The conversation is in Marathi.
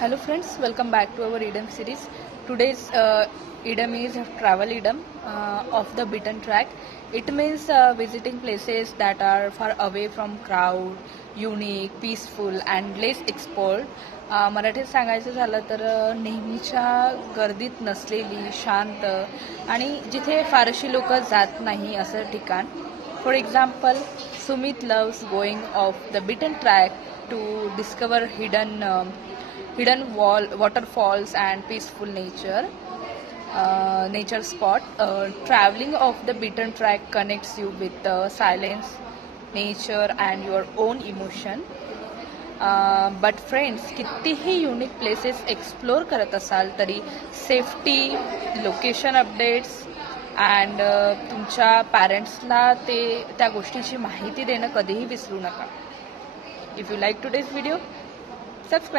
Hello friends, welcome back to our Idem series. Today's Idem is travel Idem of the beaten track. It means visiting places that are far away from crowd, unique, peaceful and less explored. मराठीत सांगायचं झालं तर नेहमीच्या गर्दीत नसलेली शांत आणि जिथे फारशी लोक जात नाही असं ठिकाण. For example, Sumit loves going of the beaten track to discover hidden waterfalls and peaceful nature spot. Traveling off the beaten track connects you with silence, nature and your own emotion. But friends, कितीही युनिक प्लेसेस एक्सप्लोर करत असाल तरी सेफ्टी, लोकेशन अपडेट्स अँड तुमच्या पॅरेंट्सला त्या गोष्टीची माहिती देणं कधीही विसरू नका. If you like today's video, subscribe.